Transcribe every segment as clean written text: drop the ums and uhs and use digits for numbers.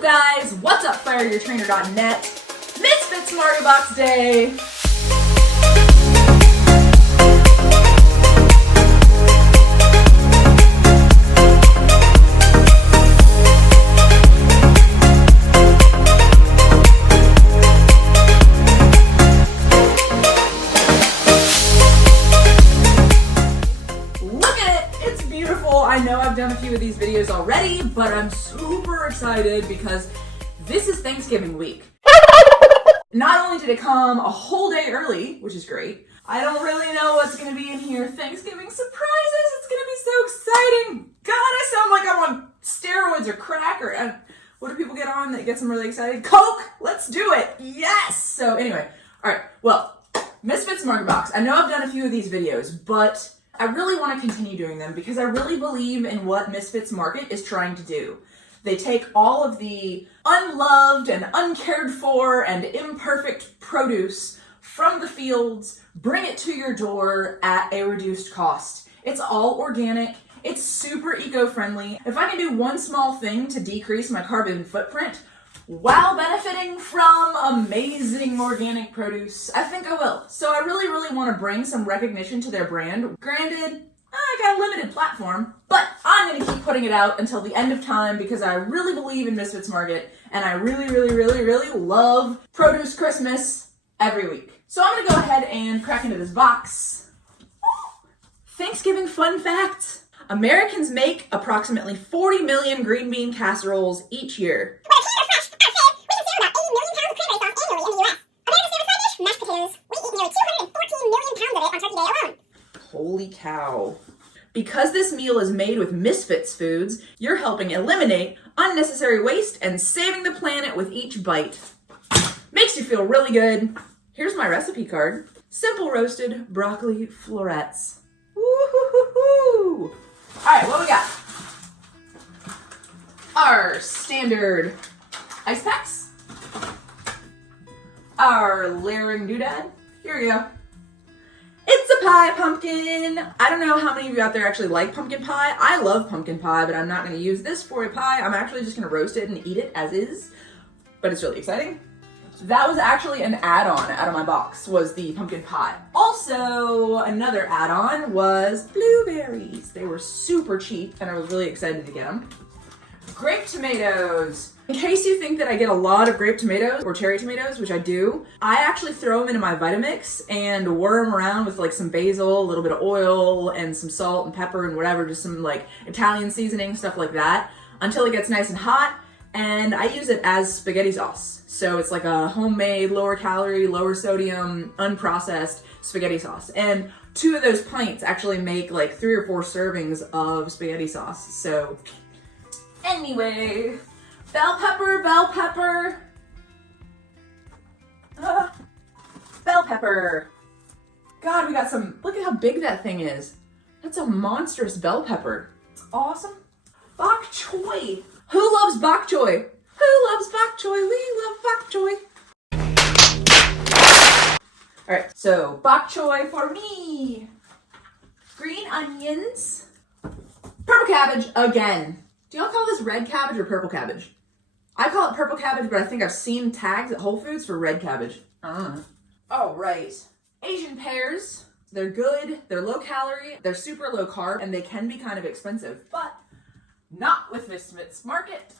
up, guys? What's up, FireYourTrainer.net? Misfits Market Box Day. I know I've done a few of these videos already, but I'm super excited because this is Thanksgiving week. Not only did it come a whole day early, which is great, I don't really know what's going to be in here. Thanksgiving surprises, it's going to be so exciting. God, I sound like I'm on steroids or crack or what do people get on that gets them really excited? Coke! Let's do it! Yes! So anyway, all right, well, Misfits Market Box. I know I've done a few of these videos, but I really want to continue doing them because I really believe in what Misfits Market is trying to do. They take all of the unloved and uncared for and imperfect produce from the fields, bring it to your door at a reduced cost. It's all organic. It's super eco-friendly. If I can do one small thing to decrease my carbon footprint while benefiting from amazing organic produce, I think I will. So I really want to bring some recognition to their brand. Granted, I got a limited platform, but I'm going to keep putting it out until the end of time because I really believe in Misfits Market and I really love Produce Christmas every week. So I'm going to go ahead and crack into this box. Thanksgiving fun fact. Americans make approximately 40 million green bean casseroles each year. Holy cow. Because this meal is made with Misfits foods, you're helping eliminate unnecessary waste and saving the planet with each bite. Makes you feel really good. Here's my recipe card. Simple roasted broccoli florets. Woo-hoo-hoo-hoo. All right, what we got? Our standard ice packs. Our layering doodad. Here we go. It's a pie pumpkin. I don't know how many of you out there actually like pumpkin pie. I love pumpkin pie, but I'm not going to use this for a pie. I'm actually just going to roast it and eat it as is, but it's really exciting. That was actually an add-on out of my box, was the pumpkin pie. Also, another add-on was blueberries. They were super cheap, and I was really excited to get them. Grape tomatoes. In case you think that I get a lot of grape tomatoes or cherry tomatoes, which I do, I actually throw them into my Vitamix and whir them around with like some basil, a little bit of oil, and some salt and pepper and whatever, just some like Italian seasoning, stuff like that, until it gets nice and hot, and I use it as spaghetti sauce. So it's like a homemade, lower calorie, lower sodium, unprocessed spaghetti sauce. And 2 of those pints actually make like 3 or 4 servings of spaghetti sauce. So anyway, bell pepper. Bell pepper. God, we got some, look at how big that thing is. That's a monstrous bell pepper. It's awesome. Bok Choy. Who loves Bok Choy? Who loves Bok Choy? We love Bok Choy. All right, so Bok Choy for me. Green onions. Purple cabbage again. Do y'all call this red cabbage or purple cabbage? I call it purple cabbage, but I think I've seen tags at Whole Foods for red cabbage. All right. Asian pears. They're good. They're low calorie. They're super low carb, and they can be kind of expensive, but not with Misfits Market.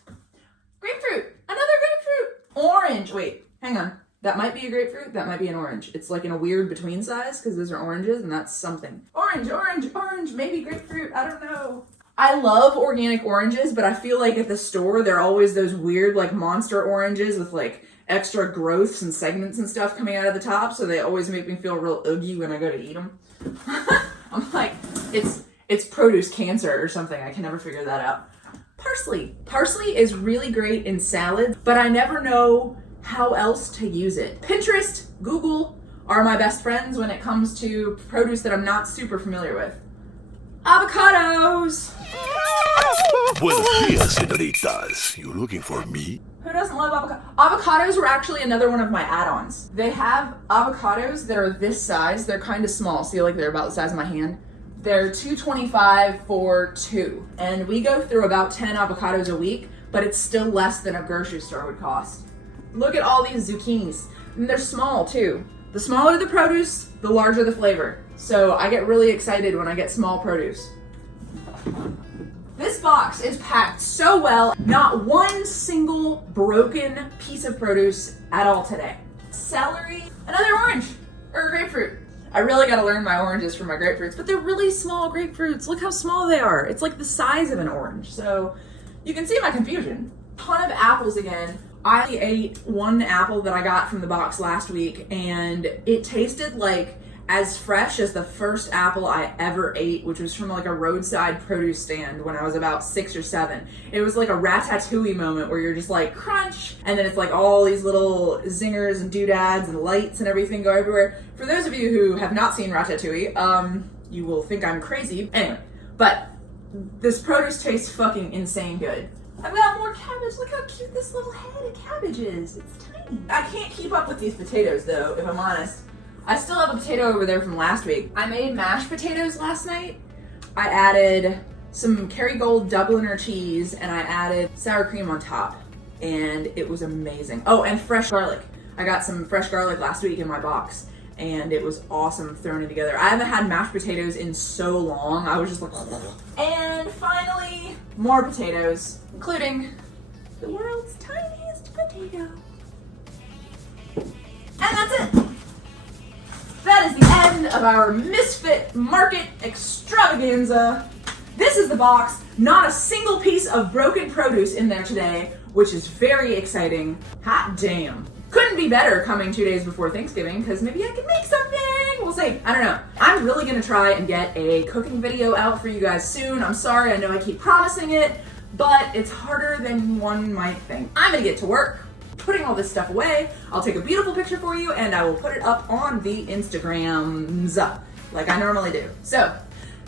Grapefruit. Another grapefruit. Orange. Wait, hang on. That might be a grapefruit. That might be an orange. It's like in a weird between size because those are oranges, and that's something. Orange. Maybe grapefruit. I don't know. I love organic oranges, but I feel like at the store, they're always those weird, like, monster oranges with, like, extra growths and segments and stuff coming out of the top, so they always make me feel real oogie when I go to eat them. I'm like, it's produce cancer or something. I can never figure that out. Parsley. Parsley is really great in salads, but I never know how else to use it. Pinterest, Google are my best friends when it comes to produce that I'm not super familiar with. Avocados! Buenos dias, senoritas. You looking for me? Who doesn't love avocados? Avocados were actually another one of my add-ons. They have avocados that are this size. They're kind of small. See, like they're about the size of my hand. They're $2.25 for 2. And we go through about 10 avocados a week. but it's still less than a grocery store would cost. Look at all these zucchinis. And they're small too. The smaller the produce, the larger the flavor. So I get really excited when I get small produce. This box is packed so well, not one single broken piece of produce at all today. Celery, another orange, or a grapefruit. I really gotta learn my oranges from my grapefruits, but they're really small grapefruits. Look how small they are. It's like the size of an orange. So you can see my confusion. Ton of apples again. I only ate one apple that I got from the box last week, and it tasted like as fresh as the first apple I ever ate, which was from like a roadside produce stand when I was about 6 or 7. It was like a ratatouille moment where you're just like crunch, and then it's like all these little zingers and doodads and lights and everything go everywhere. For those of you who have not seen Ratatouille, you will think I'm crazy. Anyway, but this produce tastes fucking insane good. I've got more cabbage. Look how cute this little head of cabbage is. It's tiny. I can't keep up with these potatoes though, if I'm honest. I still have a potato over there from last week. I made mashed potatoes last night. I added some Kerrygold Dubliner cheese and I added sour cream on top, and it was amazing. Oh, and fresh garlic. I got some fresh garlic last week in my box, and it was awesome throwing it together. I haven't had mashed potatoes in so long. I was just like, and finally, more potatoes, including the world's tiniest potato. And that's it. That is the end of our Misfit Market extravaganza. This is the box. Not a single piece of broken produce in there today, which is very exciting. Hot damn. Couldn't be better coming 2 days before Thanksgiving, because maybe I can make something. We'll see. I don't know. I'm really gonna try and get a cooking video out for you guys soon. I'm sorry, I know I keep promising it, but it's harder than one might think. I'm gonna get to work putting all this stuff away. I'll take a beautiful picture for you and I will put it up on the Instagrams like I normally do. So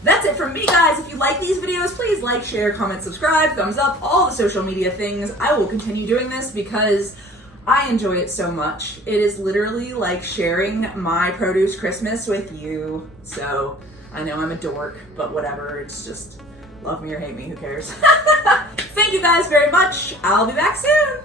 that's it from me, guys. If you like these videos, please like, share, comment, subscribe, thumbs up, all the social media things. I will continue doing this because I enjoy it so much. It is literally like sharing my produce Christmas with you. So I know I'm a dork, but whatever. It's just love me or hate me, who cares? Thank you guys very much. I'll be back soon.